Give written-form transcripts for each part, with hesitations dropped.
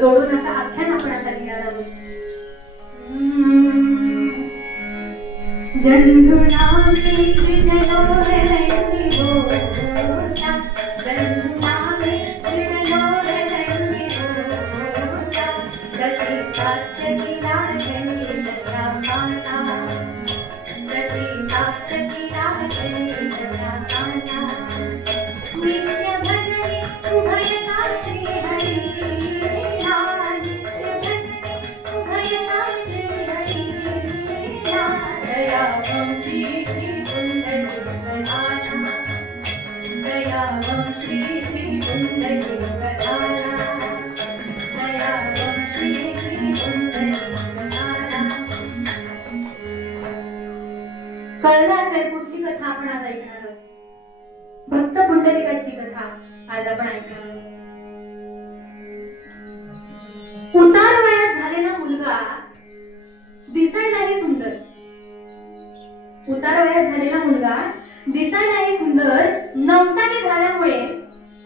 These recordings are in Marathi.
जोडून असं आख्यान आपण आता लिहिणार आहोत. जन्मनामे विजयो रयति होता, जन्मनामे विजयो रयति होता, गति सत्य की राजनी दया माता, गति सत्य की राजनी दया माता, नित्य भजनी उभयता श्री हरि, कळलं असेल कुठली कथा आपण आज ऐकणार आहोत. भक्त पुंडलिकाची कथा आज आपण ऐकणार आहोत. उतार वयात झालेला मुलगा दिसायलाही सुंदर, उतार वयात झालेला मुलगा दिसायलाही सुंदर, नवसाने झाल्यामुळे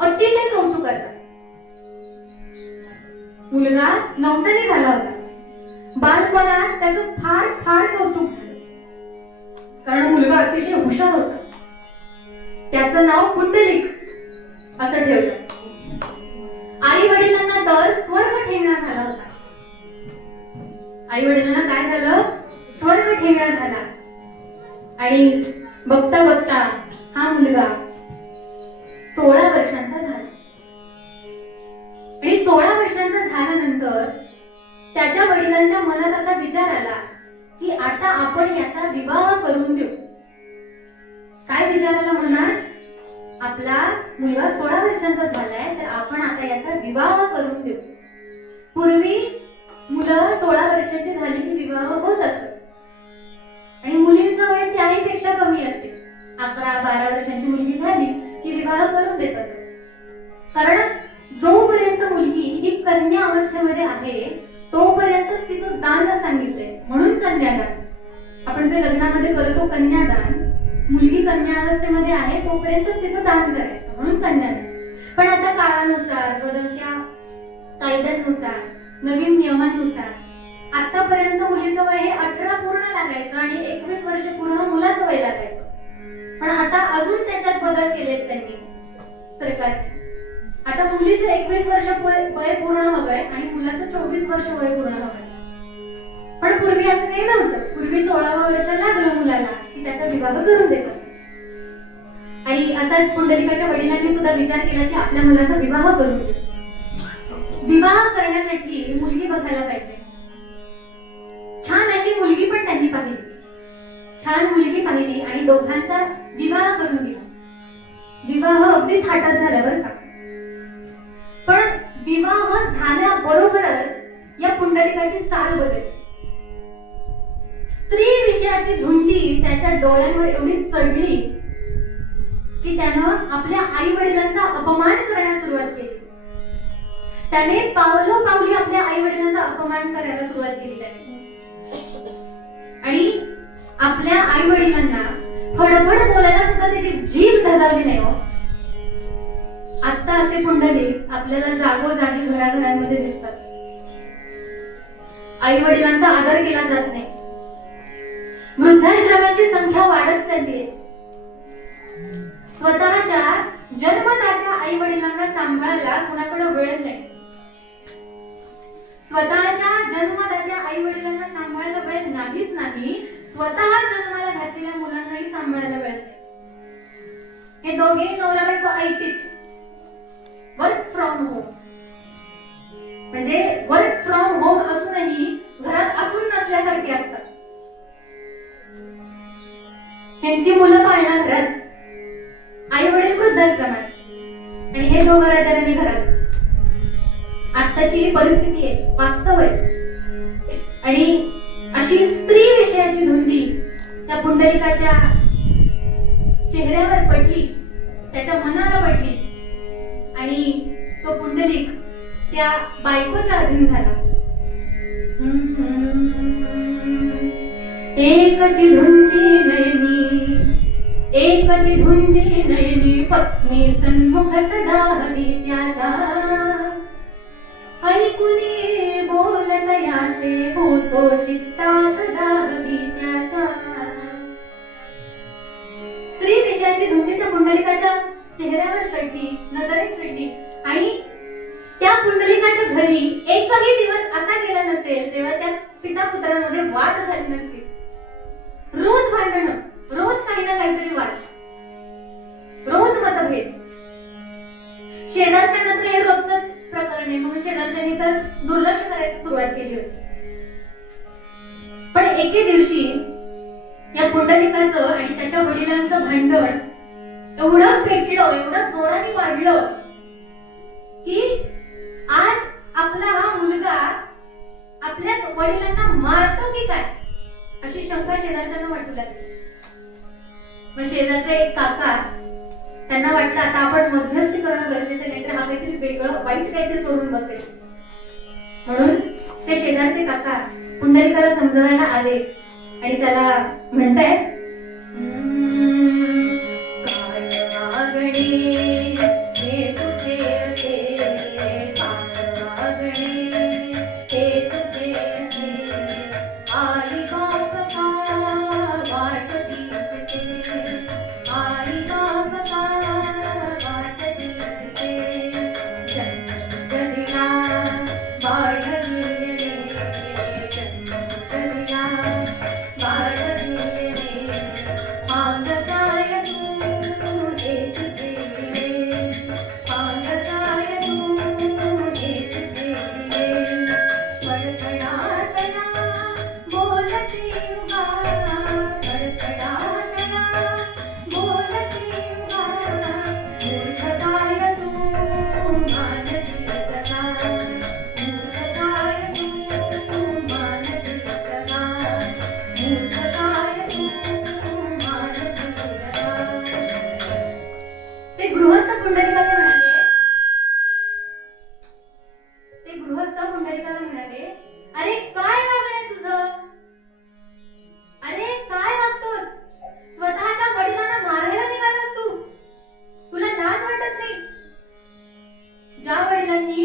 अतिशय कौतुकाचा. मुलगा नवसाने झाला होता. बालपणात त्याचं फार फार कौतुक झालं, कारण मुलगा अतिशय हुशार होता. त्याचं नाव पुंडलिक असं ठेवलं. आई वडिलांना तर स्वर्ग ठेंगणा झाला होता. आई वडिलांना काय झालं? स्वर्ग ठेंगणा झाला. आणि बघता बघता हा मुलगा 16 वर्षांचा झाला. आणि 16 वर्षांचा झाल्यानंतर त्याच्या वडिलांच्या मनात असा विचार आला की आता आपण याचा विवाह करून देऊ. काय विचार आला मनात? आपला मुलगा 16 वर्षांचा झालाय, तर आपण आता याचा विवाह करून देऊ. पूर्वी मुलं 16 वर्षाची झाली की विवाह होत असत, आणि मुलींचं वय त्याही पेक्षा कमी असते. 11-12 वर्षांची मुलगी झाली की विवाह करून देत असत. कारण जोपर्यंत मुलगी ही कन्या अवस्थेमध्ये आहे तोपर्यंतच तिचं दान सांगितलंय, म्हणून कन्यादान. आपण जे लग्नामध्ये करतो कन्यादान, मुलगी कन्या अवस्थेमध्ये आहे तोपर्यंतच तिचं दान करायचं, म्हणून कन्यादान. पण आता काळानुसार, बदलत्या कायद्यांनुसार, नवीन नियमांनुसार आतापर्यंत मुलीचं वय हे 18 पूर्ण लागायचं आणि 21 वर्ष पूर्ण मुलाचं वय लागायचं. पण आता अजून त्याच्यात बदल केलेत त्यांनी, सरकारने. आता मुलीचं 21 वर्ष वय पूर्ण हवंय आणि मुलाचं 24 वर्ष वय पूर्ण हवंय. पण पूर्वी असं काही नव्हतं. पूर्वी 16वं वर्ष लागलं मुलाला की त्याचा विवाह करून देत असत. आणि असाच पुंडलिकाच्या वडिलांनी सुद्धा विचार केला की आपल्या मुलाचा विवाह करून देऊ. विवाह करण्यासाठी मुलगी बघायला पाहिजे. छान अशी मुलगी पण त्यांनी पाहिली. छान मुलगी पाहिली आणि दोघांचा विवाह करून दिला. विवाह अगदी थाटात झाल्यावर का, पण विवाह झाल्याबरोबरच या पुंडलिकाची चाल बदलली. स्त्री विषयाची धुंदी त्याच्या डोळ्यांवर एवढी चढली की त्यानं आपल्या आई वडिलांचा अपमान करण्यास सुरुवात केली. त्याने पावलोपावली आपल्या आई वडिलांचा अपमान करायला सुरुवात केली त्याने. आणि आपल्या आई वडिलांना फडफड बोलायला सुद्धा त्याची जीभ धजावली नाही हो. आता असे पुंडलिक आपल्याला जागोजागी घराघरांमध्ये दिसतात. आई वडिलांचा आदर केला जात नाही. वृद्धाश्रमांची संख्या वाढत चालली. स्वतःच्या जन्मदात्या आई वडिलांना सांभाळायला कुणाकडे वेळ नाही. स्वतःच्या जन्मदात्या आई वडिलांना सांभाळायला वेळ नाहीच नाही, स्वतः जन्माला घातलेल्या मुलांनाही सांभाळायला वेळ नाही. हे दोघे नवरा बायको ऐकतील. वर्क फ्रॉम होम म्हणजे वर्क फ्रॉम होम असूनही घरात असून नसल्यासारखे असतात. यांची मुलं पाळणार घरात, आई वडील वृद्धाश्रमात आणि हे दोघं राजाराणी घरात. आत्ताची परिस्थिती आहे, वास्तव आहे. आणि अशी स्त्री विषयाची धुंदी त्या पुंडलिकाच्या चेहऱ्यावर पडली, त्याच्या मनाला पडली आणि तो पुंडलिक त्या बायकोच्या अधीन झाला. एकची धुंदी नयनी, एकची धुंदी नयनी, पत्नी सन्मुख सदा हवी त्याच्या, ऐकुनी बोलत याचे होतो चित्ता सदा हवी त्याच्या. स्त्री विषयाची धुंदी त्या पुंडलिकाच्या चेहऱ्यावर चढली, नजरेत चढली. आणि त्या पुंडलिकाच्या घरी एकही दिवस असा गेला नसेल जेव्हा त्या पिता पुत्रांमध्ये वाद झाली नसतील. रोज भांडणं, रोज काही ना काहीतरी वाद, रोज मतभेद. शेजारच्या नंतर हे रोजच प्रकरण आहे म्हणून शेजारच्यांनी तर दुर्लक्ष करायची सुरुवात केली होती. पण एके दिवशी या पुंडलिकाचं आणि त्याच्या वडिलांचं भांडण एवढं पेटलं, एवढं जोराने वाढलं की आज आपला हा मुलगा आपल्या वडिलांना मारतो की काय अशी शंका शेजारच्यांना वाटू लागली. मग शेजारचे एक काका, त्यांना वाटलं आता आपण मध्यस्थी करणं गरजेचं, नाहीतर हा काहीतरी वेगळं वाईट काहीतरी करून बसेल. म्हणून ते शेजारचे काका पुंडलिकाला समजवायला आले आणि त्याला म्हणतायत,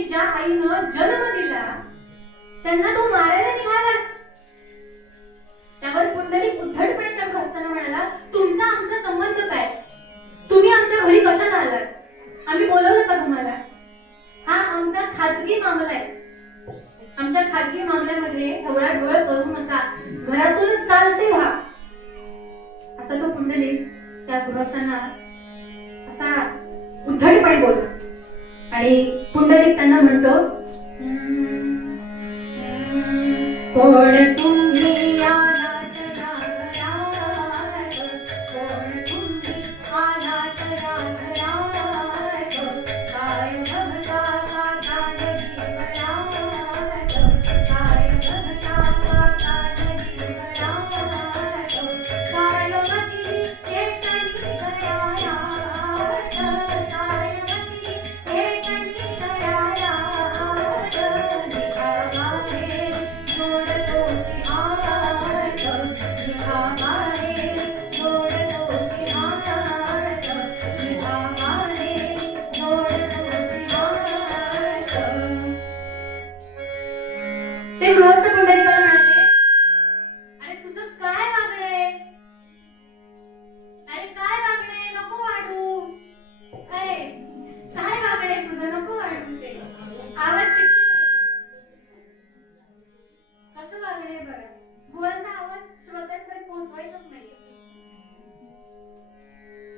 ज्या आईनं जन्म दिला त्यांना तू मारायला निघालास. त्यावर पुंडलिक उद्धटपणे त्या गृहस्थाला म्हणाला, तुमचा आमचा संबंध काय? तुम्ही आमच्या घरी कशाला आलात? आम्ही बोलवलं का तुम्हाला? हा आमचा खाजगी मामला आहे. आमच्या खाजगी मामल्यामध्ये ढवळाढवळ करू नका, घरातून चालते व्हा. असा तो पुंडलिक त्या गृहस्थांना असा उद्धटपणे बोलला. आणि पुंडलिक त्यांना म्हणतो, कोण तुम्ही आलात राघरात, कोण तुम्ही आलात राघरात, काय भगता कानगी वरात, काय भगता कानगी वरात,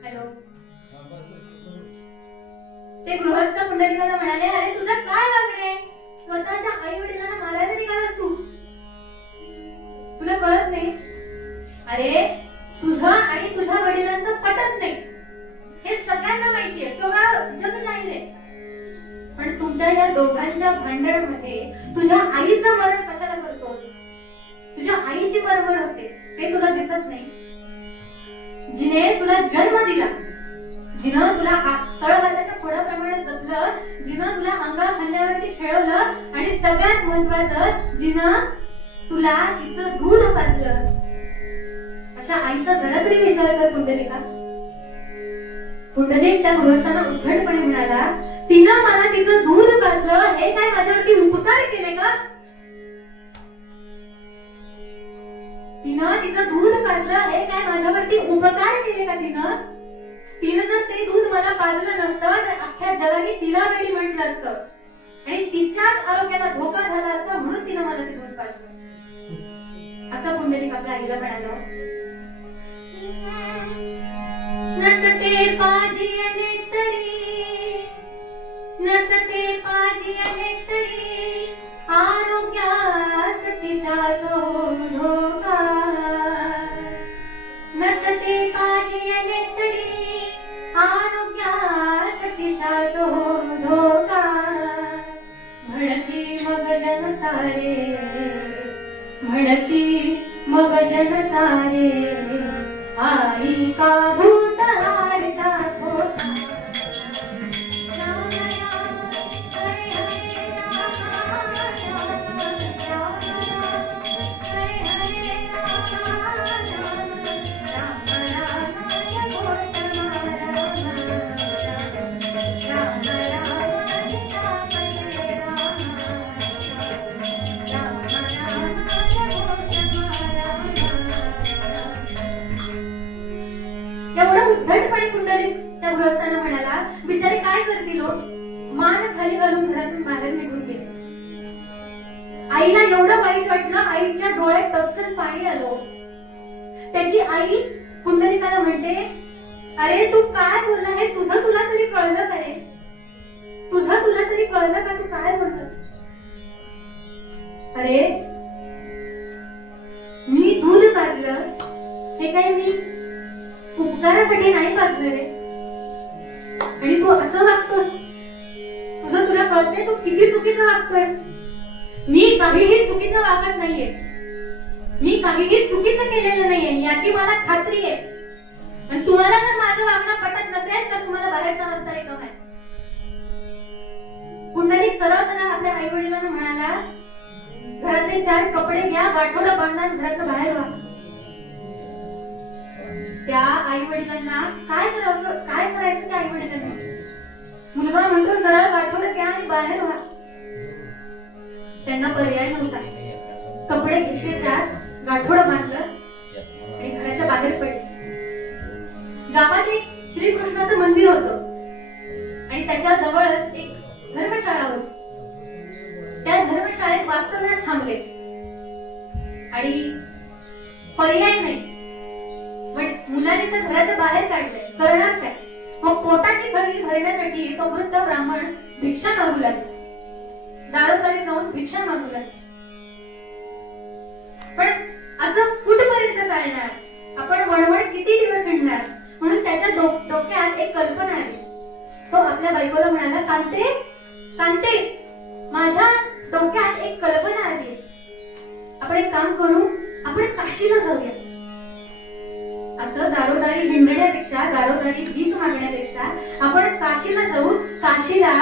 हॅलो. ते गृहस्थ पुंडलिकाला म्हणाले, अरे तुझा काय वागणे, स्वतःच्या आई वडिलांना मारायला निघालास तू, तुला कळत नाही? अरे तुझं आणि तुझ्या वडिलांचं पटत नाही हे सगळ्यांना माहितीये, सगळं जग जाहीर आहे. पण तुमच्या या दोघांच्या भांडणामध्ये तुझ्या आईचं मरण कशाला करतोस? तुझ्या आईची मरमर होते ते तुला दिसत नाही. जिने तुला जन्म दिला, जिनं तुला तळहाताच्या खोडाप्रमाणे जपलं, जिनं तुला अंगा खांद्यावरती खेळवलं आणि सगळ्यात महत्वाचं जिनं तुला तिचं दूध पाजलं, अशा आईचा जरा तरी विचार कर पुंडलिका. पुंडलिक त्या गृहस्थांना उद्धटपणे म्हणाला, तिनं मला तिचं दूध पाजलं हे काय माझ्यावरती उपकार केले का? तिनं तिचं दूध पाजलं हे काय माझ्यावरती उपकार केले का? तिनं जर ते दूध मला पाजलं नसतं तर अख्ख्या जगाने तिला वेडी म्हटलं असतं आणि तिच्याच आरोग्याला धोका झाला असता, म्हणून तिनं मला ते दूध पाजलं. असं पुंडलिक आपल्या आईला म्हणाला. नसते पाजियले तरी, नसते पाजियले तरी आरोग्यास तिच्या धोका, नसते पाजियले तरी आरोग्यास तिच्या धोका. म्हणती मग जन सारे, म्हणती मग जन सारे, आई का भूत हाडता होता. उद्धटपणे पुंडलिक त्या गृहस्थांना म्हणाला, बिचारे काय करतील हो? मान खाली घालून घरातून बाहेर निघून गेले. आईला एवढं वाईट वाटलं, आईच्या डोळ्यात टचकन पाणी आलं. त्याची आई पुंडलिकाला म्हणते, अरे तू काय बोलला हे तुझं तुला तरी कळलं का रे? तुझं तुला तरी कळलं का तू काय बोललास? अरे मी दूध पाजलं हे काही मी उपकारासाठी नाही पाजलं रे, आणि तू असं वागतोस, तुझं तुला कळतंय तू किती चुकीचं वागतोयस. मी काहीही चुकीचं वागत नाहीये, मी काहीही चुकीचं केलेलं नाहीये याची मला खात्री आहे. आणि तुम्हाला जर माझं वागणं पटत नसेल तर तुम्हाला बाहेरचा रस्ता रिकामा आहे. पुंडलिक सरळ सरळ आपल्या आई वडिलांना म्हणाला, घरातले 4 कपडे घ्या, गाठोडं बांधा, घराच्या बाहेर व्हा. त्या आई वडिलांना काय करायचं त्या आई वडिलांना? मुलगा म्हणतो सरळ गाठोडं घ्या आणि बाहेर व्हा. त्यांना पर्याय नव्हता. कपडे घेतले 4, गाठोडं बांधलं आणि घराच्या बाहेर पडले. गावात एक श्रीकृष्णाचं मंदिर होतं आणि त्याच्या जवळच एक धर्मशाळा होती. त्या धर्मशाळेत वास्तव्यास थांबले आणि पर्याय नाही, पण मुलांनी तर घराच्या बाहेर काढले, करणार काय? मग पोटाची खळगी भरण्यासाठी तो वृद्ध ब्राह्मण भिक्षा मागू लागला, दारोदारी जाऊन भिक्षा मागू लागला. पण असं कुठपर्यंत चालणार? आपण वणवण किती दिवस हिंडणार? म्हणून त्याच्या डोक्यात एक कल्पना आली. तो आपल्या बायकोला म्हणाला, कांते कांते, माझ्या डोक्यात एक कल्पना आली. आपण एक काम करू, आपण काशीला जाऊया. असं दारोदारी हिंडण्यापेक्षा, दारोदारी भीक मागण्यापेक्षा आपण काशीला जाऊ. काशीला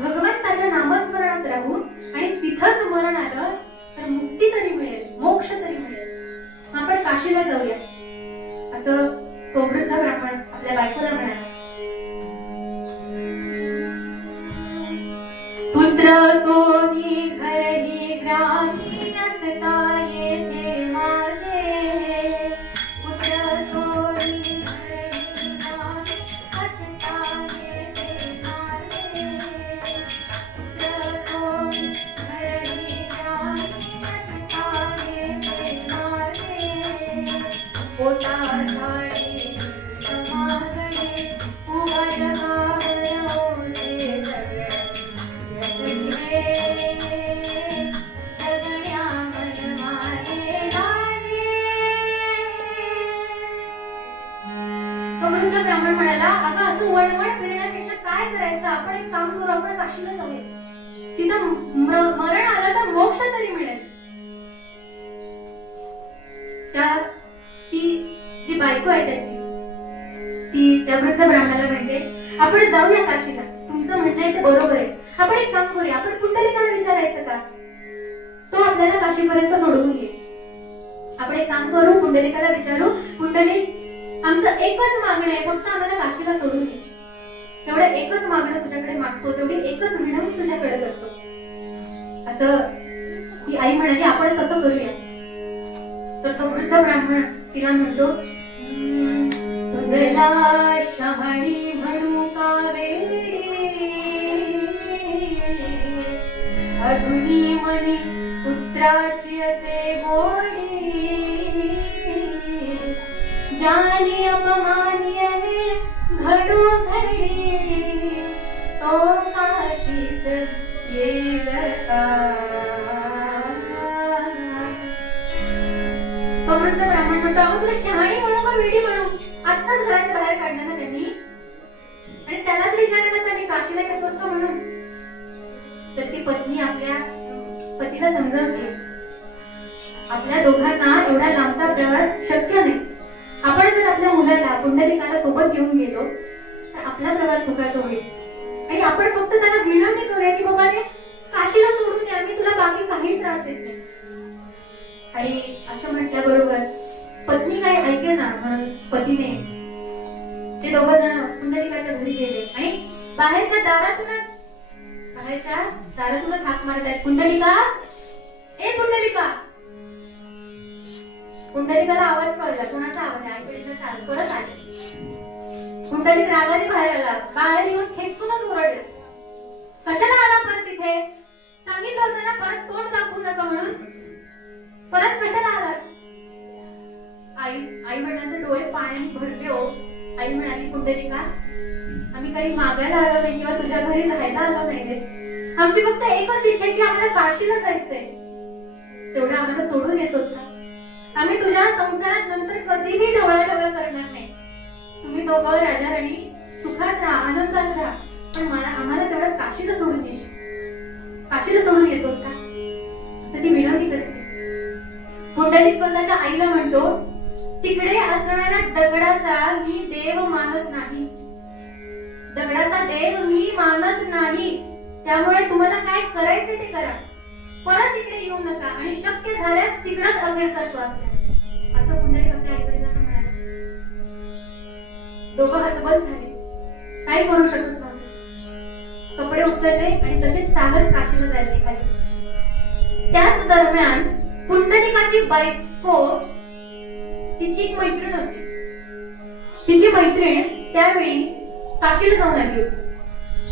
भगवंताच्या नामस्मरणात राहून आणि तिथंच मरण आलं तर मुक्ती तरी मिळेल, मोक्ष तरी मिळेल. आपण काशीला जाऊया. असं तो वृद्ध ब्राह्मण आपल्या बायकोला म्हणाला. पुत्र सोनी घरही ग्रामी नसता येथे माझे, पुत्र सोनी घरही ग्रामी नसता येथे माझे, पुत्र सोनी घरही ग्रामी नसता येथे माझे, पोटा झाडी समागणी वृद्ध ब्राह्मण म्हणाला, अगं असं वळवळ फिरण्यापेक्षा काय करायचं, आपण एक काम करू, आपण काशीला जाऊया, तिथं मरण आलं तर मोक्ष तरी मिळेल. ती जी बायको आहे त्याची, ती त्या वृद्ध ब्राह्मणाला म्हणते, आपण जाऊया काशीला, तुमचं म्हणणं आहे ते बरोबर आहे, आपण एक काम करूया, आपण पुंडलिकाला विचारायचं का, तो आपल्याला काशीपर्यंत सोडून येईल. आपण एक काम करू, पुंडलिकाला विचारू, पुंडलिक आमचं एकच मागणं आहे, फक्त आम्हाला काशीला सोडून ये, तेवढं एकच मागणं तुझ्याकडे मागतो, तेवढी एकच म्हणणं मी तुझ्याकडे करतो. असं ती आई म्हणाली, आपण कसं करूया. तर तो वृद्ध ब्राह्मण तिला म्हणतो, तुझला शहाणी म्हणू का वेडी, अधुनी मनी पुत्राची असे गोडी, जानी अपमानिय घडू घडी, तो काशीत येईल का. तो वृद्ध ब्राह्मण म्हणतो, अगं तुला शहाणी म्हणू का वेडी म्हणू, आत्ताच घराच्या बाहेर काढलं ना त्यांनी, आणि त्यालाच विचारायला त्यांनी काशीला येतोस का म्हणून. तर ती पत्नी आपल्या पतीला समजावते, आपल्या दोघांना एवढा लांबचा प्रवास शक्य नाही, आपण जर आपल्या मुलाला पुंडलिकाला सोबत घेऊन गेलो तर आपला प्रवास सुखाचा होईल, आणि आपण फक्त त्याला विनंती करूया की बाबा रे काशीला सोडून या, मी तुला बाकी काही त्रास देत नाही. आणि असं म्हटल्याबरोबर पत्नी काय ऐके ना, म्हणून पतीने ते दोघं जण पुंडलिकाच्या घरी गेले, आणि बाहेरच्या दारातूनच हाक मारत आहेत, पुंडलिका, ए पुंडलिका. पुंडलिकाला आवाज कळला, कोणाचा आवाज आहे, ऐकायचं परत आले. पुंडलिक रागाने बाहेर आला, बाहेर येऊन खेचूनच ओरडले, कशाला आला परत तिथे, सांगितलं होतं ना परत तोंड दाखवू नका म्हणून, परत कशाला आला. आई वडिलांचे डोळे पाण्याने भरले हो. आई म्हणाली, पुंडलिका, आम्ही काही मागायला आलो नाही किंवा तुझ्या घरी राहायला आलो नाही, आमची फक्त एकच इच्छा आहे की आम्हाला काशीला जायचंय, तेवढं आम्हाला सोडून येतोस का. आम्ही तुझ्या संसारात नंतर कधीही ढवळाढवळ करणार नाही, तुम्ही दोघं राजा राणी सुखात राहा, आनंदात राहा, पण आम्हाला तेवढं काशीला सोडून येशील, काशीला सोडून येतोस का, असं ती विनंती करते. पुंडलिक स्वतःच्या आईला म्हणतो, तिकडे असणाऱ्या दगडाचा मी देव मानत नाही, दगडाचा देव मी मानत नाही, त्यामुळे तुम्हाला काय करायचे ते करा, परत तिकडे येऊ नका, आणि शक्य झाल्यास तिकडेच अखेरचा श्वास घ्या, असं पुंडलिक आपल्या आईवडिलांना म्हणाले. दोघं हतबल झाले, काही करू शकत नव्हते, कपडे उचलले आणि तसेच चालत काशीला जायला निघाले. त्याच दरम्यान पुंडलिकाची बायको, तिची एक मैत्रीण होती, तिची मैत्रीण त्यावेळी काशीला जाऊन आली होती,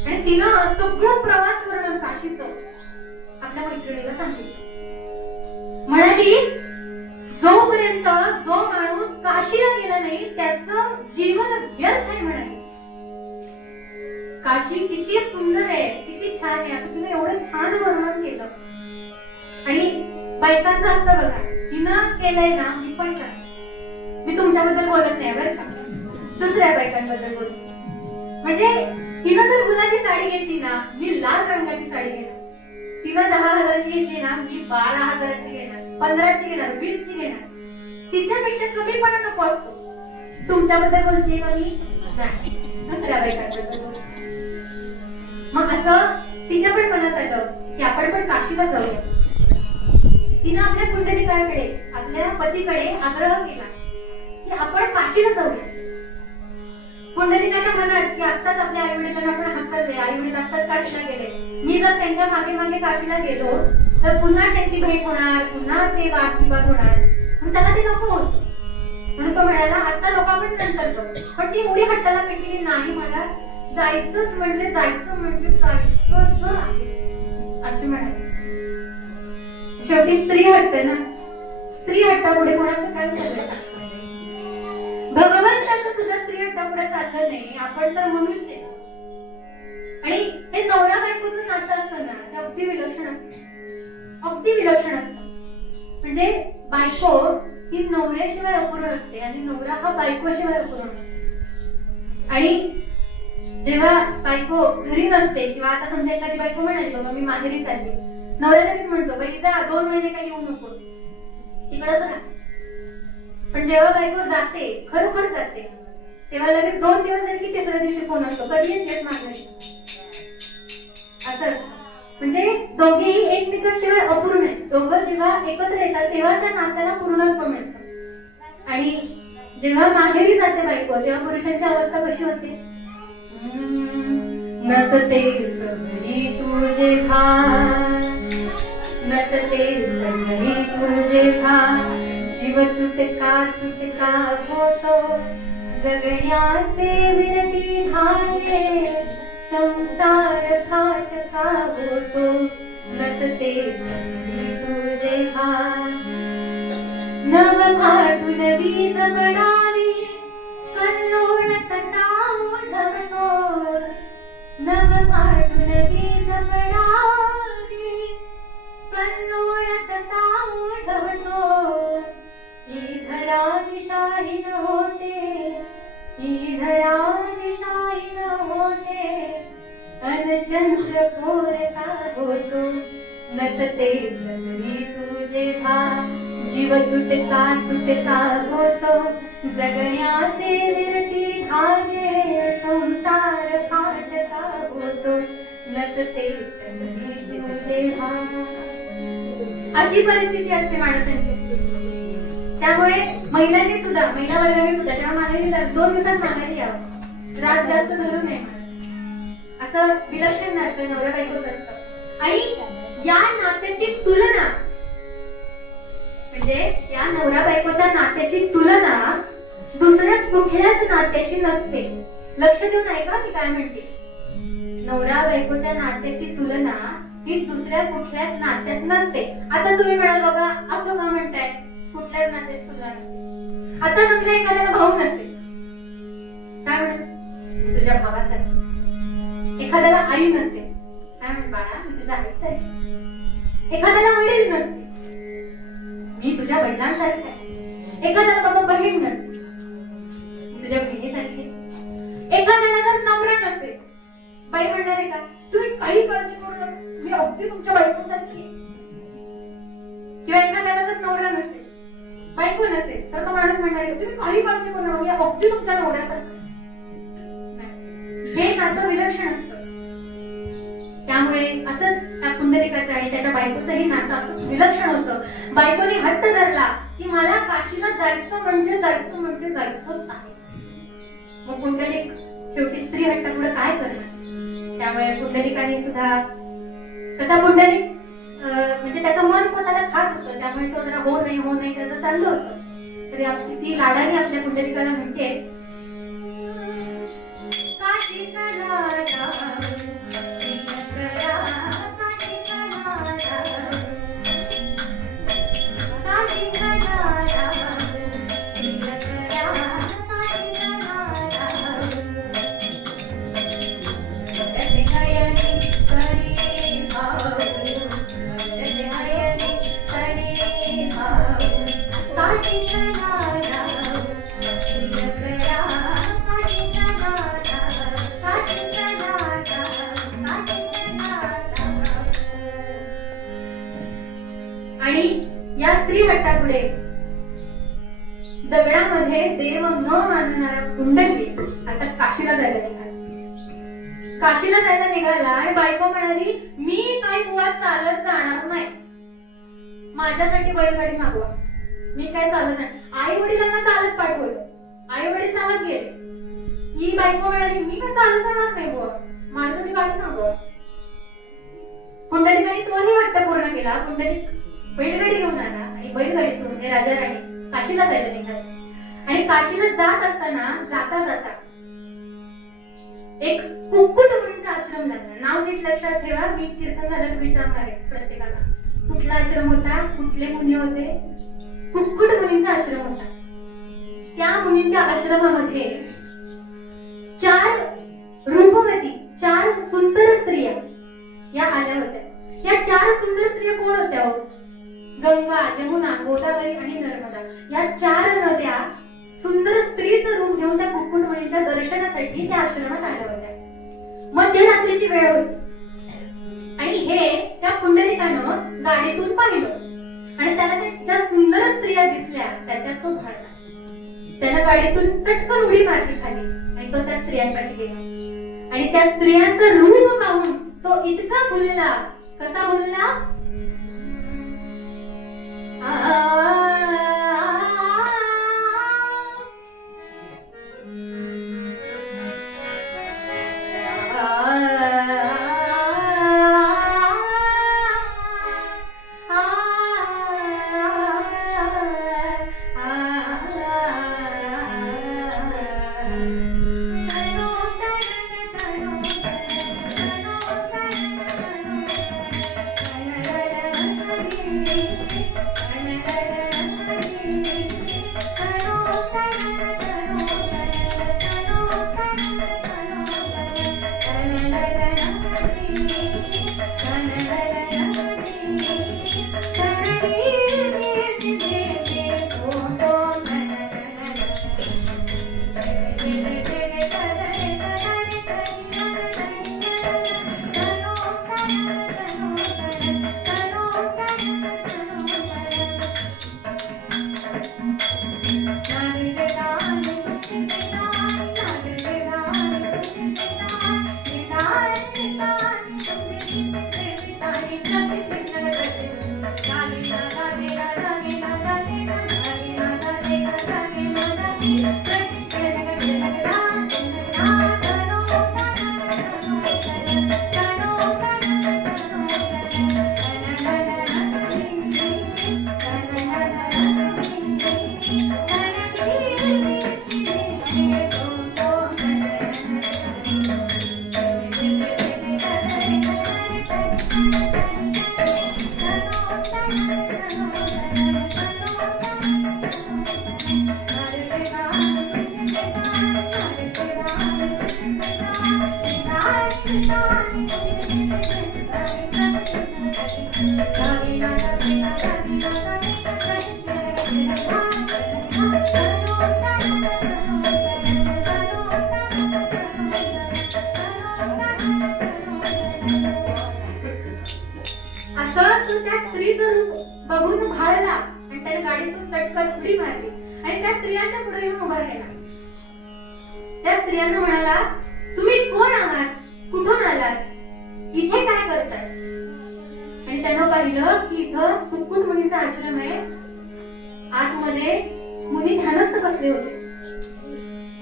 आणि तिनं सगळं प्रवास वर्णन काशीचं आपल्या मैत्रिणीला सांगितलं. म्हणाली, जोपर्यंत जो माणूस काशीला गेला नाही त्याचं जीवन व्यर्थ आहे. म्हणाली, काशी किती सुंदर आहे, किती छान आहे, असं तुम्ही एवढं छान वर्णन केलं. आणि बायकांचं असतं बघा, हिनं केलंय ना, मी पण सांग, मी तुमच्याबद्दल बोलत नाही बरं का, दुसऱ्या बायकांबद्दल बोलते. म्हणजे हिनं जर गुलाबी साडी घेतली ना, मी लाल रंगाची साडी घेणार, तिनं 10,000ची घेतली ना, मी 12,000ची घेणार, 15ची घेणार, 20ची घेणार, तिच्यापेक्षा कमीपणा नको असतो. तुमच्याबद्दल बोलते का मी, नाही, दुसऱ्या बायकांबद्दल. मग असं तिच्या पण मनात आलं की आपण पण काशीला जाऊया. तिनं आपल्या पुंडलिकाकडे, आपल्या पतीकडे आग्रह केला की आपण काशीला जाऊया. पुंडलिकाच्या मनात की आत्ताच आपल्या आई वडिलांना आपण हाकलले, आई वडील आत्ताच काशीला गेले, मी जर त्यांच्या मागे मागे काशीला गेलो तर पुन्हा त्यांची भेट होणार, पुन्हा ते वादविवाद होणार, म्हणून त्याला ते नको होत. म्हणून तो म्हणाला, आता लोक आपण नंतर जाऊ. पण ती एवढी हट्टाला पेटली की नाही, मला जायचंच म्हणजे जायचंच आहे अशी म्हणाली. शेवटी स्त्री हट्ट ना, स्त्री हट्टापुढे कोणाचं काय चाललंय. भगवंताचं सुद्धा स्त्री हट्टापुढे चाललं नाही, आपण तर मनुष्य. आणि हे नवरा बायकोचं नातं असतं ना, ते अगदी विलक्षण असतं, अगदी विलक्षण असतं. म्हणजे बायको ही नवऱ्याशिवाय अपूर्ण असते आणि नवरा हा बायकोशिवाय अपूर्ण असतो. आणि जेव्हा बायको घरी नसते किंवा आता समजा एखादी बायको म्हणाली बाबा मी माहेरी चालली, नवरा लगेच म्हणतो बाई जा 2 महिने काही येऊ नकोस, तिकडच राहा. पण जेव्हा बायको जाते, खरोखर जाते, तेव्हा लगेच 2 दिवस झाले की तिसऱ्या दिवशी फोन असतो कधी येतेस माघारी. असं म्हणजे दोघेही एकमेकांशिवाय अपूर्ण आहेत. दोघं जेव्हा एकत्र येतात तेव्हा त्या नात्याला पूर्णत्व मिळतं. आणि जेव्हा माहेरी जाते बायको तेव्हा पुरुषांची अवस्था कशी होते? नसते सगळी तुझे भान, नसते सगळी तुझे भान, जीव तुटका तुटका होतो, जगण्याचे विरती धागे, संसार फाटका होतो, नसते सगळी तुझे भान. नव फाटून वीज पडावी, कल्लोळ कसा ओढवतो, नव फाटून वीज पडावी, कल्लोळ कसा ओढवतो, ही धरा दिशाहीन होते, ही धरा दिशाहीन होते, अन चंद्र कोरता होतो, नसते सगळी तुझे भान, जीव तुटका तुटका होतो, जगण्याचे विरती धागे, संसार फाटका होतो, नसते सगळी तुझे भान. अशी परिस्थिती असते माणसांची. त्यामुळे महिलांनी सुद्धा, महिला वर्गाने सुद्धा जेव्हा माघारी 2 दिवसात माघारी यावं, रात जास्त धरू नये, असं विलक्षण नातं नवरा बायकोच असतं. आणि या नात्याची तुलना म्हणजे या नवरा बायकोच्या नात्याची तुलना दुसऱ्या कुठल्याच नात्याशी नसते. लक्ष देऊन ऐका मी काय म्हणते. नवरा बायकोच्या नात्याची तुलना ही दुसऱ्या कुठल्याच नात्यात नसते. आता तुम्ही म्हणाल बाबा असं का म्हणताय, कुठल्याच नात्यात तुलना नसते. आता समजा एखाद्याला भाऊ नसेल, काय म्हणत तुझ्या भावासारखी. एखाद्याला आई नसेल, काय म्हणत बाळा मी तुझ्या आईसारखी. एखाद्याला वडील नसते, मी तुझ्या वडिलांसारखी आहे. एखाद्याला बाबा बहीण नसते, मी तुझ्या बहिणीसारखी. एखाद्याला जर नवरा नसेल, बाई म्हणणार आहे का तुम्ही काही काळजी करू नका, मी अगदी तुमच्या बायकोसारखी आहे. किंवा एखाद्याला जर नवरा नसेल, बायको नसेल, तर तो माणूस म्हणणार आहे तुम्ही काही काळजी करू नका, मी अगदी तुमच्या नवऱ्यासारखी. हे नातं विलक्षण असतं. त्यामुळे असंच त्या पुंडलिकाचं आणि त्याच्या बायकोचंही नातं असंच विलक्षण होतं. बायकोने हट्ट धरला की मला काशीला जायचं म्हणजे जायचंच आहे. मग पुंडलिक शेवटी स्त्री हट्ट पुढे काय करणार. त्यामुळे पुंडलिकाने सुद्धा कसा पुंडलिक म्हणजे त्याचं मन स्वतःला खात होतं, त्यामुळे तो जरा हो नाही त्याचं चाललं होतं. तरी आपली ती लाडाने आपल्या पुंडलिकाला म्हणते या स्त्री हट्टापुढे दगडामध्ये देव न मानणारा पुंडलिक आता काशीला जायला निघाला. काशीला जायला निघाला आणि बायको म्हणाली मी काही मुळात चालत जाणार नाही, माझ्यासाठी बैलगाडी मागवा, मी काय चालत नाही. आई वडिलांना चालत पाठवलं, आई वडील चालत गेले. ही बायको म्हणाली मी काय चालत जाणार नाही बुवा, माझ्यासाठी गाडी मागवा. पुंडलिकाने तोही हट्ट पूर्ण केला. पुंडलिक बैलगाडी घेऊन आला आणि बैलगाडीतून हे राजा राणी काशीला जायला निघाले. आणि काशीला जात असताना जाता जाता एक कुक्कुट मुनींचा आश्रम लागला. नाव नीट लक्षात ठेवा, मी कीर्तन झालं विचारणार आहे प्रत्येकाला. कुठला आश्रम होता, कुठले मुनी होते? कुक्कुट मुनींचा आश्रम होता. त्या मुनींच्या आश्रमामध्ये 4 रूपवती, 4 सुंदर स्त्रिया या आल्या होत्या. या 4 सुंदर स्त्रिया कोण होत्या? गंगा, यमुना, गोदावरी आणि नर्मदा या 4 नद्या सुंदर स्त्रीचं रूप घेऊन त्या कुक्कुट मुनींच्या दर्शनाला दर्शनासाठी त्या आश्रमात आल्या होत्या. मध्यरात्रीची वेळ होती आणि हे त्या पुंडलिकानं गाडीतून पाहिलं आणि त्याला ज्या सुंदर स्त्रिया दिसल्या त्याच्यात तो भाळला. त्यानं गाडीतून चटकन उडी मारली खाली आणि तो त्या स्त्रियांपाशी गेला आणि त्या स्त्रियांचं रूप पाहून तो इतका बोलला. कसा बोलला? बघून भाळला आणि त्याने गाडीतून चटकन उडी मारली आणि त्या स्त्रियांच्या पुढे येऊन उभा राहिला. त्या स्त्रियांना म्हणाला, तुम्ही कोण आहात? कुठून आलात? इथे काय करताय? आणि त्यानं पाहिलं की इथं कुक्कुट मुनीचा आश्रम आहे. आतमध्ये मुनी ध्यानस्थ बसले होते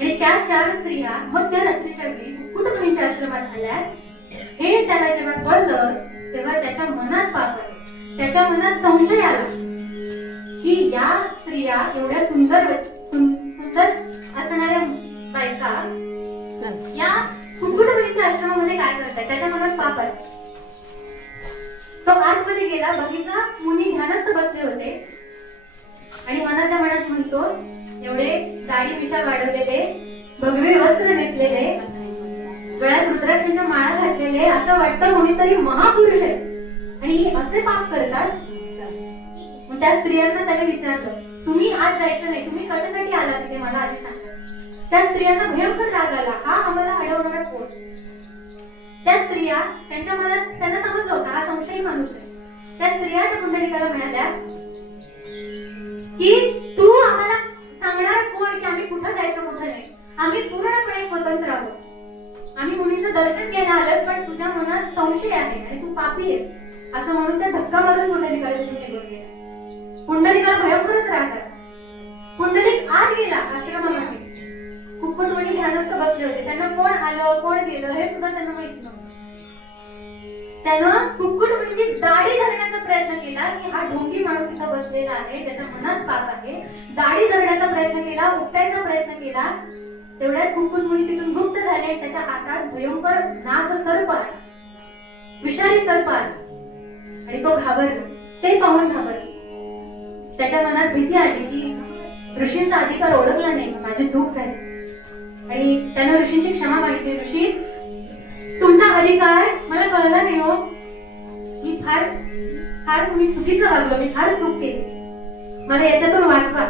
आणि त्या 4 स्त्रिया मध्यरात्रीच्या वेळी कुक्कुट मुनीच्या आश्रमात आल्या. हे त्याला जेव्हा कळलं तेव्हा त्याच्या मनात पाप आले. त्याच्या मनात संशय आला की या स्त्रिया एवढ्या सुंदर असणाऱ्या बायका या कुक्कुट मुनीच्या आश्रमामध्ये काय करतात? त्याच्या मनात पाप आले. तो आतमध्ये गेला, बघितला मुनी ध्यानस्थ बसले होते आणि मनातल्या मनात म्हणतो, एवढे दाढी मिशा वाढवलेले, भगवे वस्त्र नेसलेले, गळ्यात रुद्राक्षाच्या माळा घातलेले, असं वाटतं कोणीतरी महापुरुष आहे आणि असे पाप करतात. मग त्या स्त्रियांना त्याने विचारलं, तुम्ही आज जायचं नाही, तुम्ही कशासाठी आला तिथे मला आधी सांगा. त्या स्त्रियांना भयंकर राग आला, हा आम्हाला अडवणारा कोण? त्या स्त्रिया त्यांच्या मनात त्यांना समजलं होतं हा संशयी माणूस आहे. त्या स्त्रिया त्या पुंडलिकाला म्हणाल्या की तू आम्हाला सांगणार कोण की आम्ही कुठं जायचं कुठं नाही? आम्ही पूर्णपणे स्वतंत्र आहोत. आम्ही मुलीचं दर्शन घ्यायला आलं, पण तुझ्या मनात संशय आहे आणि तू पापी आहेस असं म्हणून त्या धक्का मारून पुंडलिकाला घेऊन निघून गेला. पुंडलिकाला भयंकरच राग आला. पुंडलिक आत गेला आश्रमामध्ये. कुक्कुट मुनी ध्यानस्थ बसले होते. त्यांना कोण आलं कोण गेलं हे सुद्धा त्यांना माहित नव्हतं. त्यानं कुक्कुट मुनीची दाढी धरण्याचा प्रयत्न केला की हा ढोंगी माणूस इथं बसलेला आहे, त्याच्या मनात पाप आहे. दाढी धरण्याचा प्रयत्न केला, उठायचा प्रयत्न केला. तेवढ्यात कुक्कुट मुनी तिथून गुप्त झाले. त्याच्या हातात भयंकर नाग सर्प आला, विषारी सर्प आला आणि तो घाबरला. ते पाहून घाबरला. त्याच्या मनात भीती आली की ऋषींचा अधिकार ओळखला नाही, माझी चूक झाली. आणि त्यानं ऋषींची क्षमा मागितली. ऋषी, तुमचा अधिकार मला कळला नाही हो, मी फार तुम्ही चुकीचं वागलो, मी फार चूक केली, मला याच्यातून वाचवा.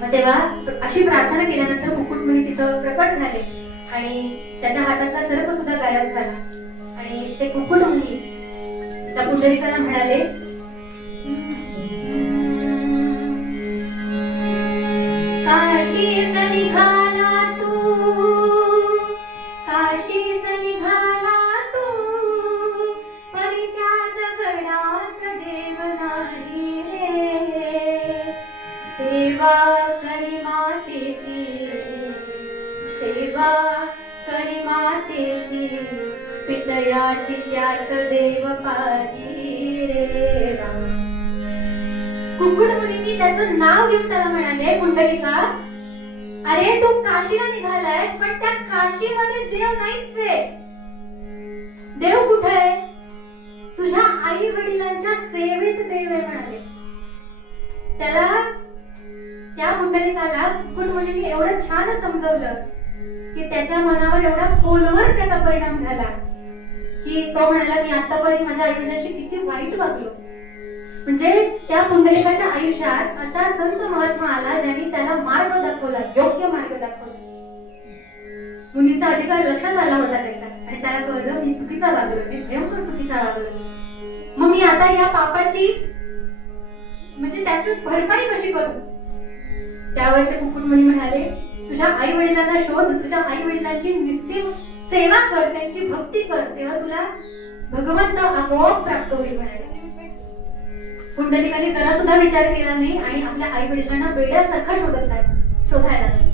मग तेव्हा अशी प्रार्थना केल्यानंतर मुकुटमणी तिथं प्रकट झाले आणि त्याच्या हातातला सर्प सुद्धा गायब झाला आणि ते मुकुटमणी त्या पुंडलिकाला म्हणाले, काशीस निघाला तू, काशीस निघाला तू, परी त्या दगडात देव नाही रे, सेवा करी मातेची, सेवा करी मातेची, पितयाची त्यात देव पाही रे राम. कुकुटमुनींनी त्याचं नाव घेऊन त्याला म्हणाले, पुंडलिका अरे तू काशीला निघालायस, पण त्या काशीमध्ये देव नाहीच आहे. देव कुठे आहे? तुझ्या आई वडिलांच्या सेवेत देव आहे म्हणाले. त्याला त्या पुंडलिकाला कुकुटमुनींनी एवढं छान समजवलं की त्याच्या मनावर एवढा खोलवर त्याचा परिणाम झाला की तो म्हणाला, मी आतापर्यंत माझ्या आई वडिलांची किती वाईट वागलो. म्हणजे त्या पुंडलिकाच्या आयुष्यात असा संत महात्मा आला ज्यांनी त्याला मार्ग दाखवला, योग्य मार्ग दाखवला. मुलीचा अधिकार लक्षात आला होता त्याच्या आणि त्याला कळलं मी चुकीचा वागलो, मी भयंकर चुकीचा वागलो. मग मी आता या पापाची म्हणजे त्याची भरपाई कशी करू? त्यावर ते कुकुटमुनी म्हणाले, तुझ्या आई वडिलांना शोध, तुझ्या आई वडिलांची निस्सीम सेवा कर, त्यांची भक्ती कर, तेव्हा तुला भगवंत आपोआप प्राप्त होईल म्हणाले. पुंडलिकाने जरा सुद्धा विचार केला नाही आणि आपल्या आई वडिलांना वेड्यासारखा शोधायला नाही.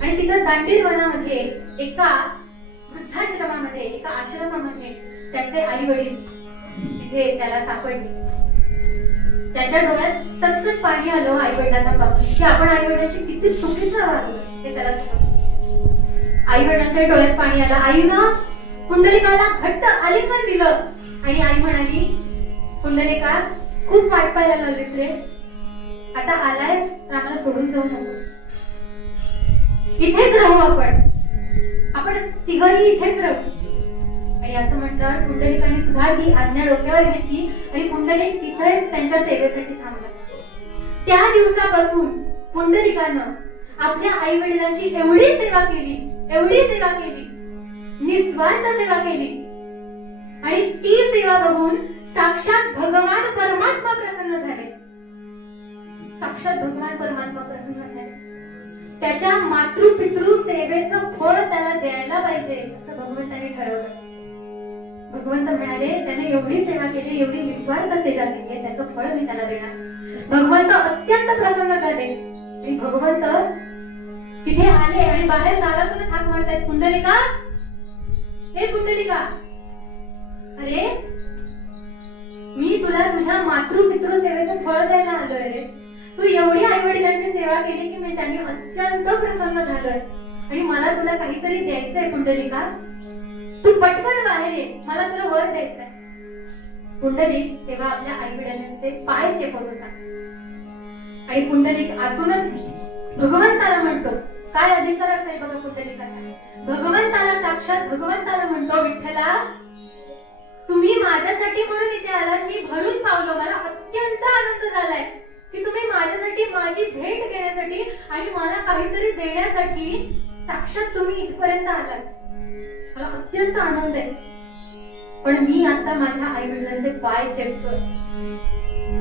आणि तिथं दांडीर वनामध्ये एका वृद्धाश्रमामध्ये, एका आश्रमामध्ये त्याचे आई वडील तिथे त्याला सापडले. त्याच्या डोळ्यात तत्सत पाणी आलं आई वडिलांना पाहून की आपण आई वडिलांची किती चुकीचं वागलो हे त्याला समजलं. आई वडिलांच्या डोळ्यात पाणी आलं. आईनं पुंडलिकाला घट्ट आलिंगन दिलं आणि आई म्हणाली, पुंडलिका खूप वाट पाहायला लागलीस रे, आता आलायस तर आम्हाला सोडून जाऊ नकोस, इथेच राहू आपण तिघही इथेच राहू. आणि असं म्हणतात पुंडलिकाने सुद्धा ती आज्ञा डोक्यावर घेतली आणि पुंडलिक तिथेच त्यांच्या सेवेसाठी थांबला. त्या दिवसापासून पुंडलिकानं आपल्या आई वडिलांची एवढी सेवा केली, एवढी सेवा केली, निस्वार्थ सेवा केली आणि ती सेवा बघून साक्षात भगवान परमात्मा प्रसन्न झाले. साक्षात भगवान परमात्मा प्रसन्न झाले. त्याच्या मातृपितृ सेवेचं फळ त्याला द्यायला पाहिजे असं भगवंताने ठरवलं. भगवंत म्हणाले, त्याने एवढी सेवा केली, एवढी निस्वार्थ सेवा केली, त्याचं फळ मी त्याला देणार. भगवंत अत्यंत प्रसन्न झाले आणि भगवंत तिथे आले आणि बाहेर दारातूनच हाक मारतायत, पुंडलिका, हे पुंडलिका, अरे मी तुला तुझ्या मातृपितृ सेवेचं फळ द्यायला आलोय रे. तू एवढी आई वडिलांची सेवा केली की मी त्यांनी अत्यंत प्रसन्न झालोय आणि मला तुला काहीतरी द्यायचंय पुंडलिका, तू पटकन बाहेर ये, मला तुला वर द्यायचंय. पुंडलिक तेव्हा आपल्या आई वडिलांचे पाय चेपत होता आणि पुंडलिक आतूनच भगवंताला म्हणतो, काय अधिकार असेल बघा पुंडलिकाचा, भगवंताला, साक्षात भगवंताला म्हणतो, विठ्ठला तुम्ही माझ्यासाठी म्हणून इथे आलात, मी भरून पावलो, मला अत्यंत आनंद झालाय की तुम्ही माझ्यासाठी माझी भेट घेण्यासाठी आणि मला काहीतरी देण्यासाठी साक्षात तुम्ही इथपर्यंत आलात. मला अत्यंत आनंद आहे. पण मी आता माझ्या आई वडिलांचे पाय चेपतोय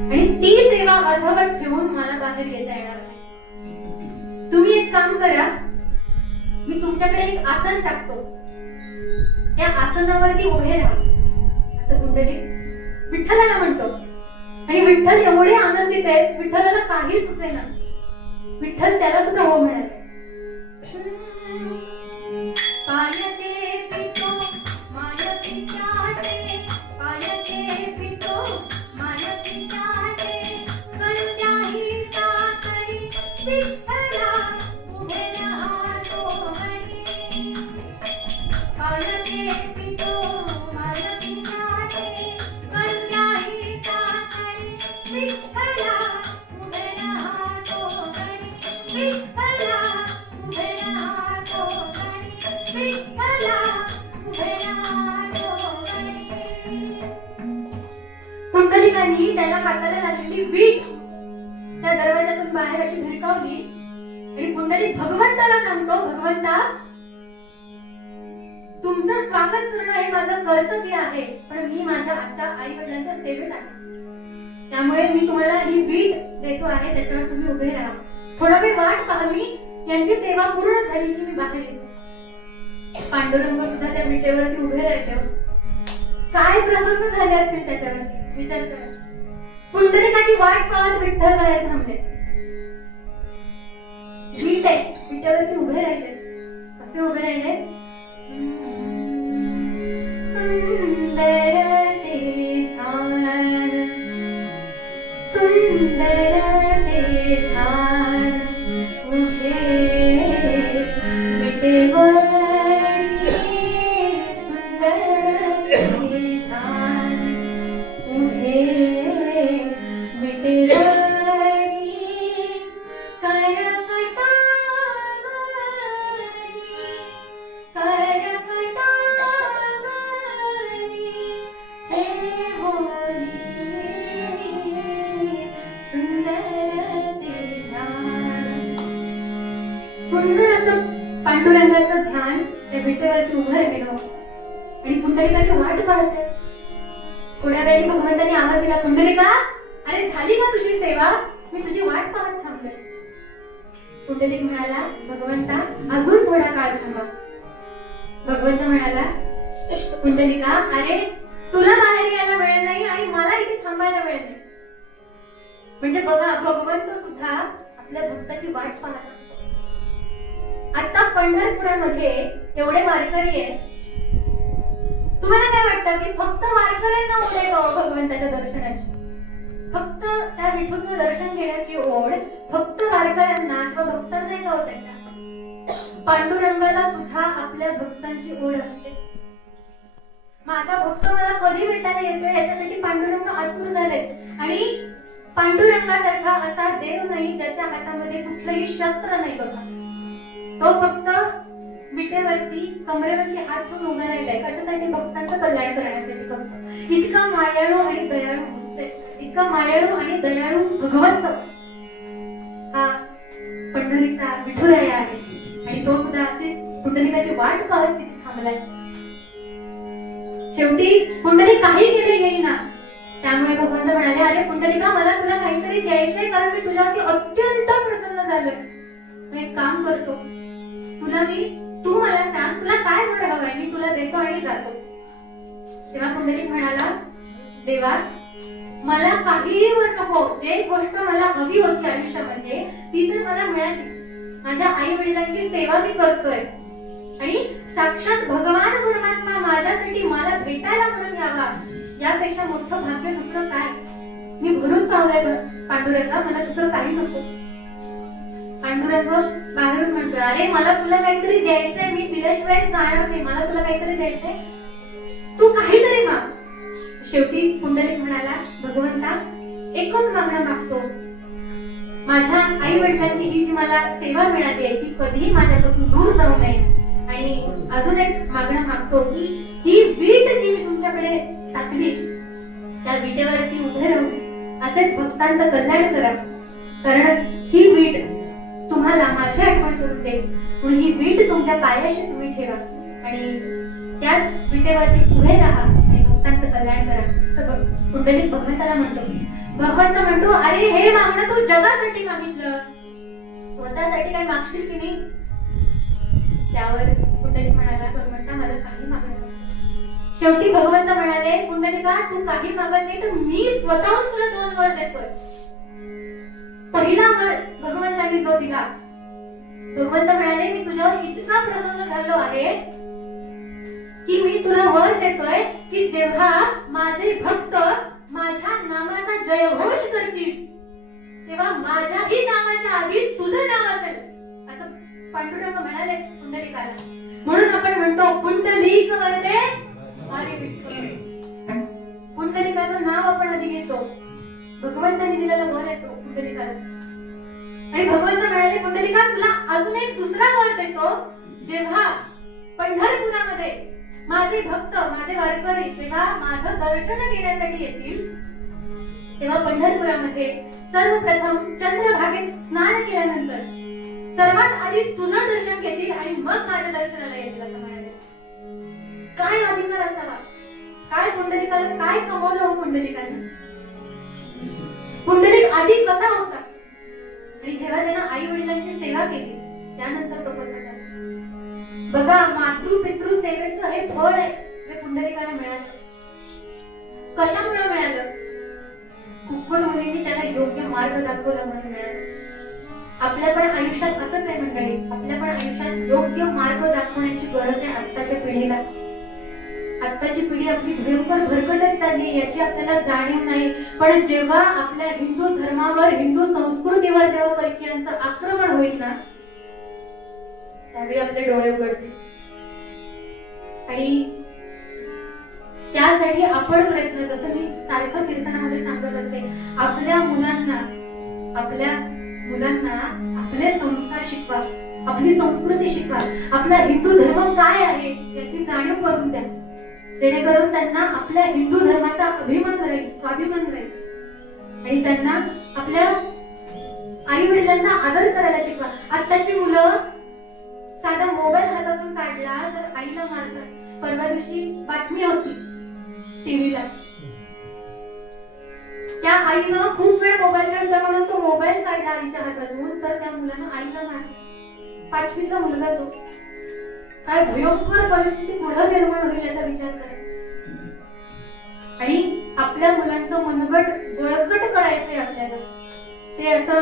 आणि ती सेवा अर्धवट ठेवून मला बाहेर येता येणार नाही. तुम्ही एक काम करा, मी तुमच्याकडे एक आसन टाकतो, त्या आसनावरती उभे राहा असं पुंडलिक विठ्ठलाला म्हणतो. आणि विठ्ठल एवढे आनंदित आहेत, विठ्ठलाला काही सुचेना. विठ्ठल त्याला सुद्धा हो म्हणाले. पायाचे पितो मायती चाटे, पायाचे पितो मायती चाटे, करुण्याही तातरी विठ्ठला उभे राहतो म्हणी. पायाचे पितो मायती चाटे, करुण्याही तातरी विठ्ठला उभे राहतो म्हणी. विठ्ठला उभे राहतो भिरकावली आणि पुंडलिक भगवंताला सांगतो, भगवंता तुमचं स्वागत करणं हे माझं कर्तव्य आहे, पण मी माझ्या आता आई वडिलांच्या सेवेत आहे, त्यामुळे मी तुम्हाला ही वीट देतो आहे, त्याच्यावर तुम्ही उभे राहा. थोडा वेळ वाट पहा, मी यांची सेवा पूर्ण झाली की मी बाहेर येतो. पांडुरंग सुद्धा त्या विटेवरती उभे राहिले. काय प्रसन्न झाले असतील त्याच्यावरती, विचार करा. पुंडलिकाची वाट पाहत विठ्ठल बाहेर थांबले. वीट आहे, विटेवरती उभे राहिले. कसे उभे राहिले? सुंदर ते धान, सुंदर ते धान उभे विटेवर. सुंदर असं पांडुरंगाचं ध्यान त्या विटेवरती उभं राहिलो आणि पुंडलिकाची वाट पाहते. थोड्या वेळी भगवंतांनी आवाज दिला, पुंडलिका अरे झाली का तुझी सेवा? मी तुझी वाट पाहत थांबले. पुंडलिक म्हणाला, भगवंता अजून थोडा काळ थांबा. भगवंत म्हणाला, पुंडलिका अरे तुला बाहेर यायला वेळ नाही आणि मला इथे थांबायला वेळ नाही. म्हणजे बघा, भगवंत सुद्धा आपल्या भक्ताची वाट पाहत असतो. आता पंढरपुरामध्ये एवढे वारकरी आहेत, तुम्हाला काय वाटतं की फक्त वारकऱ्यांना ओढ आहे का भगवंताच्या दर्शनाची? फक्त त्या विठूचं दर्शन घेण्याची ओढ फक्त वारकऱ्यांना किंवा भक्तांना आहे का हो? त्याच्या पांडुरंगाला सुद्धा आपल्या भक्तांची ओढ असते. माझा भक्त मला कधी भेटायला येतोय याच्यासाठी पांडुरंग आतुर झाले. आणि पांडुरंगासारखा असा देव नाही ज्याच्या हातामध्ये कुठलंही शस्त्र नाही. बघा, तो फक्त विटेवरती कमरेवरती हात ठेवून उभा राहिलाय. कशासाठी? भक्तांचं कल्याण करण्यासाठी. फक्त इतका मायाळू आणि दयाळू, इतका मायाळू आणि दयाळू भगवंत हा पंढरीचा विठुराया आहे. आणि तो सुद्धा असेच पुंडलिकाची वाट पाहत तिथे थांबलाय. शेवटी पुंडलिक काही केले येईना. त्यामुळे भगवंत म्हणाले, अरे पुंडलिका मला तुला काहीतरी द्यायचंय, कारण मी तुझ्यावरती अत्यंत प्रसन्न झालोय. मी एक काम करतो, तू मला सांग तुला काय वर हवंय, मी तुला देतो आणि जातो. तेव्हा पुंडलिक म्हणाला, देवा मला काहीही वर नको, जे गोष्ट मला हवी होती आयुष्यामध्ये ती तर मला मिळाली. माझ्या आई वडिलांची सेवा मी करतोय आणि साक्षात भगवान परमात्मा माझ्यासाठी मला भेटायला म्हणून यावा, यापेक्षा मोठं भाग्य दुसरं काय? मी भरून पावलाय पांडुरंगा, मला दुसरं काही नको. पांडुरंग बाहेरून म्हणतोय, अरे मला तुला काहीतरी द्यायचंय, मी दिल्याशिवाय जाणार नाही, मला तुला काहीतरी द्यायचंय, तू काहीतरी माग. शेवटी पुंडलिक म्हणाला, भगवंता एकच मागणं मागतो, माझ्या आई वडिलांची ही जी मला सेवा मिळाली आहे ती कधीही माझ्यापासून दूर जाऊ नये. आणि अजून एक मागणं मागतो की ही वीट जी मी तुमच्याकडे टाकली त्या विटेवरती उभे राहून असेच भक्तांचं कल्याण करा, कारण ही वीट तुम्हाला माझी आठवण करून दे. म्हणून ही वीट तुमच्या पायाशी तुम्ही ठेवा आणि त्याच विटेवरती उभे राहा आणि भक्तांचं कल्याण करा. असं पुंडलिक भगवंताला म्हणतो. भगवंत म्हणतो, अरे हे मागणं तू जगासाठी मागितलं, स्वतःसाठी काय मागशील की नाही? त्यावर पुंडलिक म्हणाला, भगवंता मला काही मागणं नाही. शेवटी भगवंत म्हणाले, पुंडलिका तू काही मागत नाही तर मी स्वतःहून तुला 2 वर देतोय. पहिला वर भगवंतांनी जो दिला, भगवंत म्हणाले, मी तुझ्यावर इतका प्रसन्न झालो आहे की मी तुला वर देतोय की जेव्हा माझे भक्त माझ्या नामाचा जयघोष करतील तेव्हा माझ्याही नावाच्या आधी तुझं नाव असेल, असं पांडुरंग म्हणाले पुंडलिकाला. म्हणून आपण म्हणतो पुंडलिक वरदे हरी विठ्ठल. पुंडलिकाचं नाव आपण आधी घेतो, भगवंतांनी दिलेला वर येतो पुंडलिकाला. आणि भगवंत म्हणाले, पुंडलिका तुला अजून एक दुसरा वर देतो, जेव्हा पंढरपुरामध्ये माझे भक्त माझे वारकरी जेव्हा माझं दर्शन घेण्यासाठी येतील तेव्हा पंढरपुरामध्ये सर्वप्रथम चंद्रभागेत स्नान केल्यानंतर सर्वात आधी तुझं दर्शन घेतील आणि मग माझ्या दर्शनाला येतील असं म्हणाले. काय अधिकार असावा, काय पुंडलिकाला काय कमवलं हो पुंडलिकाने. पुंडलिक आधी कसा होता आणि जेव्हा त्यानं आई वडिलांची सेवा केली त्यानंतर तो कसा झाला. बघा, मातृ पितृ सेवेचं हे फळ आहे, हे पुंडलिकाला मिळालं. कशामुळे मिळालं? कुक्कुट मुलींनी त्याला योग्य मार्ग दाखवला म्हणून मिळालं. आपल्या पण आयुष्यात असंच आहे मंडळी, आपल्या पण आयुष्यात योग्य मार्ग दाखवण्याची गरज आहे आत्ताच्या पिढीला. आत्ताची पिढी आपली भयंकर भरकटत चालली याची आपल्याला जाणीव नाही. पण जेव्हा आपल्या हिंदू धर्मावर, हिंदू संस्कृतीवर जेव्हा परकीयांचं आक्रमण होईल ना, त्यावेळी आपले डोळे उघडतील. आणि त्यासाठी आपण प्रयत्न, जसं मी सारखं कीर्तनामध्ये सांगत असते, आपल्या मुलांना आपले संस्कार शिकवा, आपली संस्कृती शिकवा, आपला हिंदू धर्म काय आहे याची जाणीव करून द्या, जेणेकरून त्यांना आपल्या हिंदू धर्माचा अभिमान राहील, स्वाभिमान राहील. आणि त्यांना आपल्या आई वडिलांचा आदर करायला शिकवा. आत्ताची मुलं साधा मोबाईल हातातून काढला तर आईला मारतात. परवा दिवशी बातमी होती टीव्हीला, त्या आईनं खूप वेळ मोबाईल खेळता म्हणून तो मोबाईल काढला आईच्या हातातून, तर त्या मुलानं आईला मारलं. 5वीतला मुलगा तो. काय भयंकर परिस्थिती पुढे निर्माण होईल याचा विचार करा. आणि आपल्या मुलांचं मनगट बळकट करायचंय आपल्याला. ते असं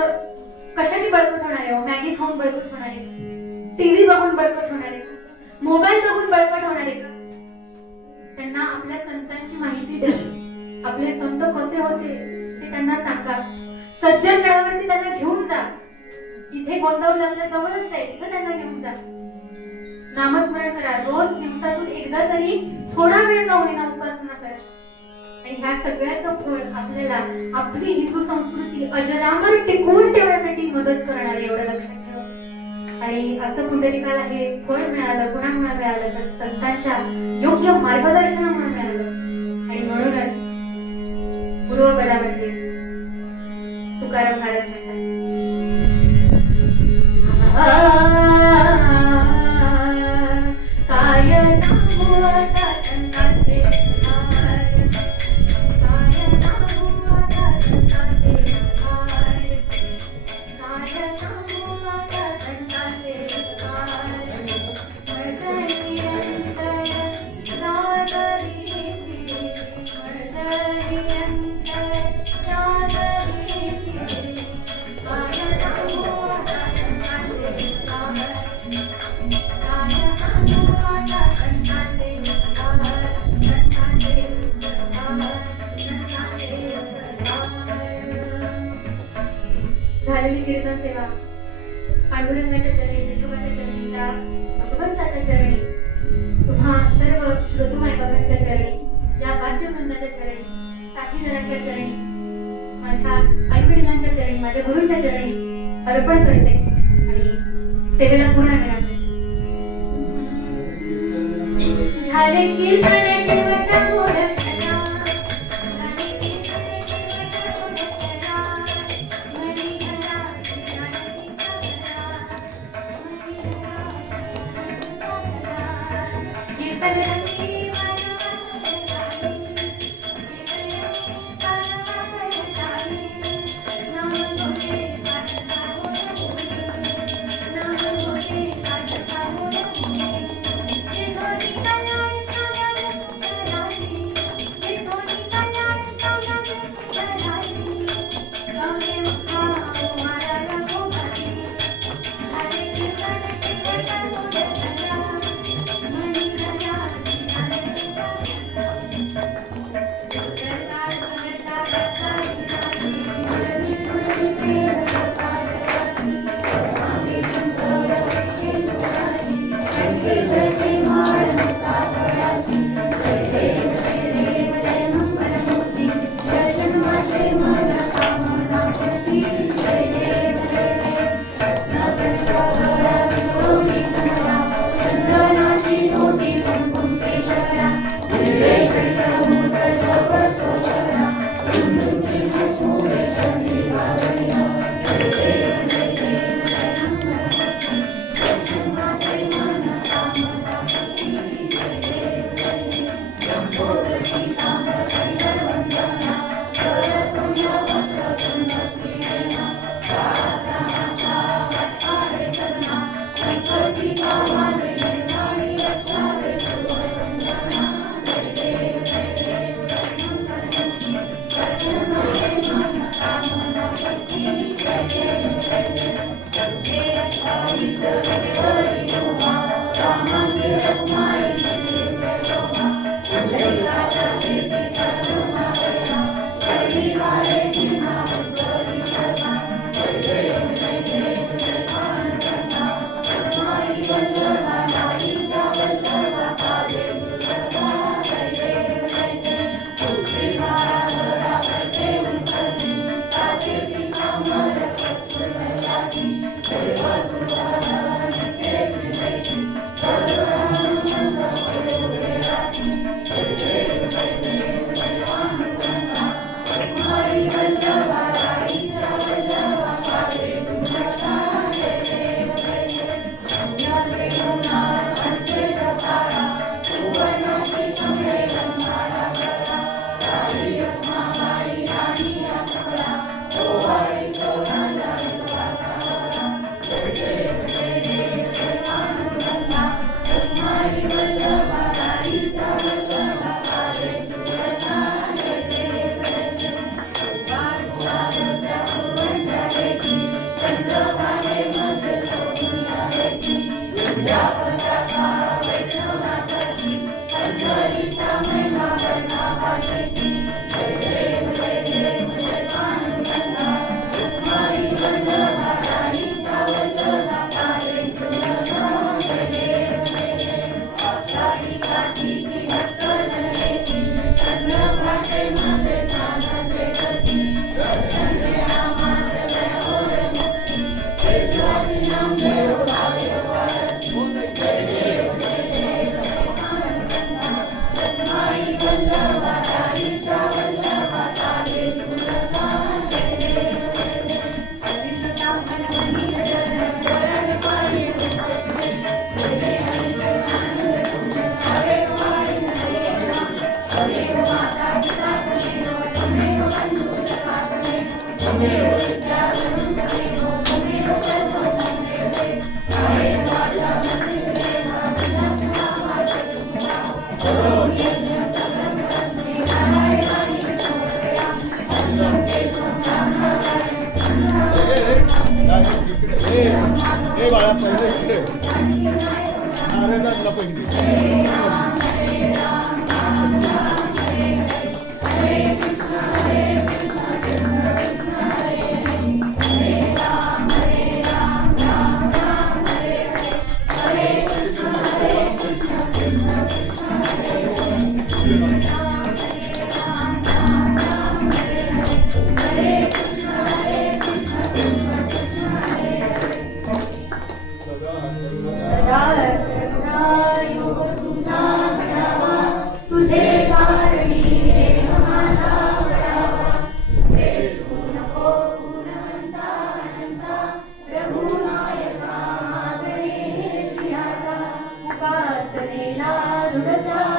कशाने बळकट होणार आहे? मॅगी खाऊन बळकट होणार आहे? टीव्ही बघून बळकट होणार आहे? मोबाईल बघून बळकट होणार आहे का? त्यांना आपल्या संतांची माहिती द्या. आपले संत कसे होते ते त्यांना सांगा. सज्जन गडावरती त्यांना घेऊन जा. इथे गोंदावली आपल्या जवळच आहे, इथे त्यांना घेऊन जा. नामस्मरण करा. रोज दिवसातून एकदा तरी थोडा वेळ जाऊन ना उपासना करा. आणि ह्या सगळ्याचं फळ आपल्याला आपली हिंदू संस्कृती अजरामर टिकवून ठेवण्यासाठी मदत करणार, एवढं लक्षात ठेवा. आणि असं पुंडलिकाला हे फळ मिळालं. कुणामुळे मिळालं? तर संतांच्या योग्य मार्गदर्शनामुळे मिळालं. आणि म्हणूनच पूर्वपदामध्ये तुकाराम महाराज झालेली कीर्तन सेवा पांडुरंगाच्या चरणी, विठोबाच्या चरणी, त्या भगवंताच्या चरणी, तुम्हा सर्व श्रोतुमाय बाबांच्या चरणी, या वाद्यवृंदाच्या चरणी, साथीदारांच्या चरणी, माझ्या आई वडिलांच्या चरणी, माझ्या गुरूंच्या चरणी अर्पण करते आणि सेवेला पूर्ण मिळाले. झाले कीर्तन शेवट मोर हे बाळा पहिले इकडे नारायणाला पहिले प्रार्थनेला